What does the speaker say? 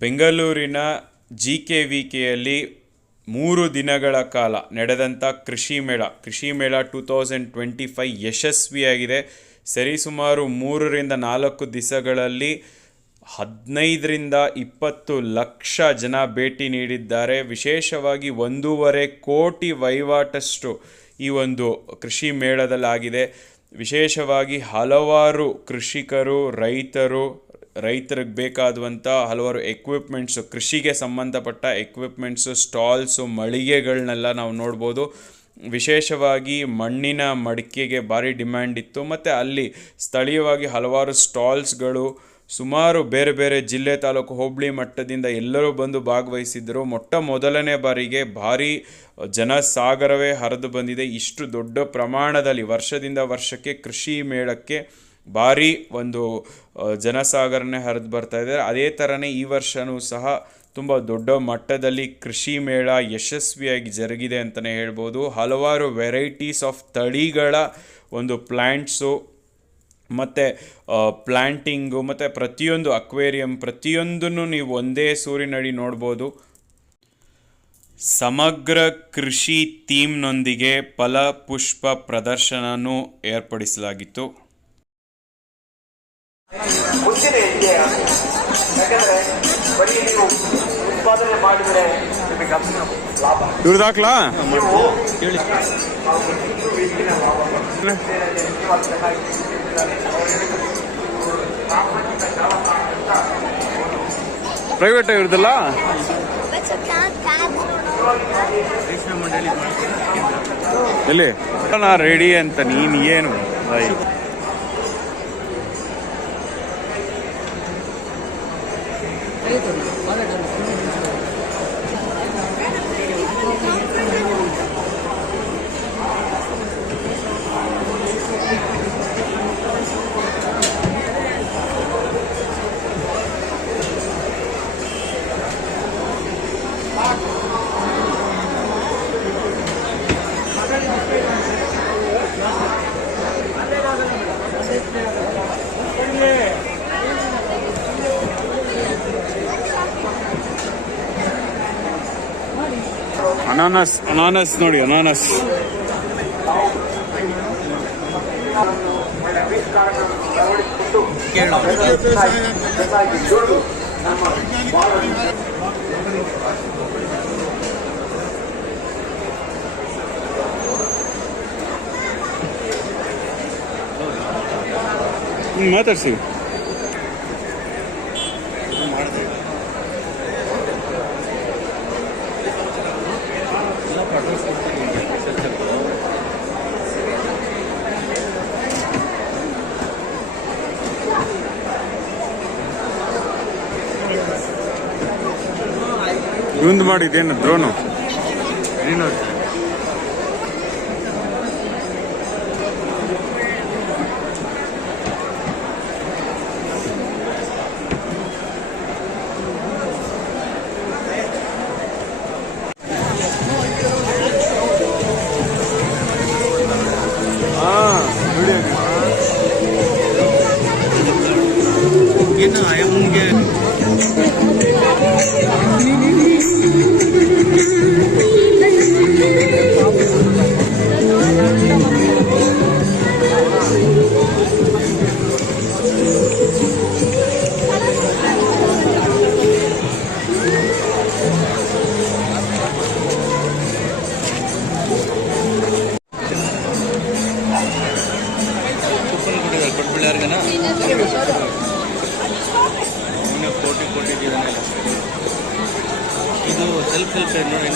ಬೆಂಗಳೂರಿನ G K V ಕೆಯಲ್ಲಿ ಮೂರು ದಿನಗಳ ಕಾಲ ನಡೆದಂಥ ಕೃಷಿ ಮೇಳ. ಕೃಷಿ ಮೇಳ ಟೂ ತೌಸಂಡ್ ಟ್ವೆಂಟಿ ಫೈ ಯಶಸ್ವಿಯಾಗಿದೆ. ಸರಿಸುಮಾರು ಮೂರರಿಂದ ನಾಲ್ಕು ದಿವಸಗಳಲ್ಲಿ ಹದಿನೈದರಿಂದ ಇಪ್ಪತ್ತು ಲಕ್ಷ ಜನ ಭೇಟಿ ನೀಡಿದ್ದಾರೆ. ವಿಶೇಷವಾಗಿ ಒಂದೂವರೆ ಕೋಟಿ ವಹಿವಾಟಷ್ಟು ಈ ಒಂದು ಕೃಷಿ ಮೇಳದಲ್ಲಾಗಿದೆ. ವಿಶೇಷವಾಗಿ ಹಲವಾರು ಕೃಷಿಕರು, ರೈತರು ರೈತರಿಗೆ ಬೇಕಾದಂಥ ಹಲವಾರು ಎಕ್ವಿಪ್ಮೆಂಟ್ಸು ಕೃಷಿಗೆ ಸಂಬಂಧಪಟ್ಟ ಎಕ್ವಿಪ್ಮೆಂಟ್ಸು ಸ್ಟಾಲ್ಸು ಮಳಿಗೆಗಳನ್ನೆಲ್ಲ ನಾವು ನೋಡ್ಬೋದು. ವಿಶೇಷವಾಗಿ ಮಣ್ಣಿನ ಮಡಿಕೆಗೆ ಭಾರಿ ಡಿಮ್ಯಾಂಡ್ ಇತ್ತು. ಮತ್ತು ಅಲ್ಲಿ ಸ್ಥಳೀಯವಾಗಿ ಹಲವಾರು ಸ್ಟಾಲ್ಸ್ಗಳು ಸುಮಾರು ಬೇರೆ ಬೇರೆ ಜಿಲ್ಲೆ ತಾಲೂಕು ಹೋಬಳಿ ಮಟ್ಟದಿಂದ ಎಲ್ಲರೂ ಬಂದು ಭಾಗವಹಿಸಿದ್ದರು ಮೊಟ್ಟ ಮೊದಲನೇ ಬಾರಿಗೆ ಭಾರಿ ಜನಸಾಗರವೇ ಹರಿದು ಬಂದಿದೆ. ಇಷ್ಟು ದೊಡ್ಡ ಪ್ರಮಾಣದಲ್ಲಿ ವರ್ಷದಿಂದ ವರ್ಷಕ್ಕೆ ಕೃಷಿ ಮೇಳಕ್ಕೆ ಭಾರಿ ಒಂದು ಜನಸಾಗರನೇ ಹರಿದು ಬರ್ತಾ ಇದೆ. ಅದೇ ಥರನೇ ಈ ವರ್ಷವೂ ಸಹ ತುಂಬ ದೊಡ್ಡ ಮಟ್ಟದಲ್ಲಿ ಕೃಷಿ ಮೇಳ ಯಶಸ್ವಿಯಾಗಿ ಜರುಗಿದೆ ಅಂತಲೇ ಹೇಳ್ಬೋದು. ಹಲವಾರು ವೆರೈಟೀಸ್ ಆಫ್ ತಳಿಗಳ ಒಂದು ಪ್ಲ್ಯಾಂಟ್ಸು ಮತ್ತು ಪ್ಲ್ಯಾಂಟಿಂಗು ಮತ್ತು ಪ್ರತಿಯೊಂದು ಅಕ್ವೇರಿಯಂ ಪ್ರತಿಯೊಂದನ್ನು ನೀವು ಒಂದೇ ಸೂರಿನಡಿ ನೋಡ್ಬೋದು. ಸಮಗ್ರ ಕೃಷಿ ಥೀಮ್ನೊಂದಿಗೆ ಫಲಪುಷ್ಪ ಪ್ರದರ್ಶನನೂ ಏರ್ಪಡಿಸಲಾಗಿತ್ತು. ಹೆಜ್ಜೆ ಯಾಕಂದ್ರೆ ಬರೀ ನೀವು ಉತ್ಪಾದನೆ ಮಾಡಿದರೆ ನಿಮಗೆ ಅಷ್ಟು ಲಾಭ. ಇವ್ರದ್ದು ಹಾಕ್ಲಾ? ಪ್ರೈವೇಟ್ you ಎಲ್ಲಿ? ನಾ ರೆಡಿ ಅಂತ ನೀನ್ ಏನು? ありがとうございます。ಅನಾನಸ್ ಅನಾನಸ್ ನೋಡಿ ಅನಾನಸ್. ಚೆನ್ನಾಗಿ ದುಡಿದು ಮಾಡಿದ್ದೇನು ಬಾಳ ಹ್ಮ್, ಮಾತಾಡ್ಸಿ ಡ್ರೋನು ಕೋಟಿ ಕೋಟಿ ಇದು. ಸೆಲ್ಫ್ ಹೆಲ್ಪ್ ನೋಡಿ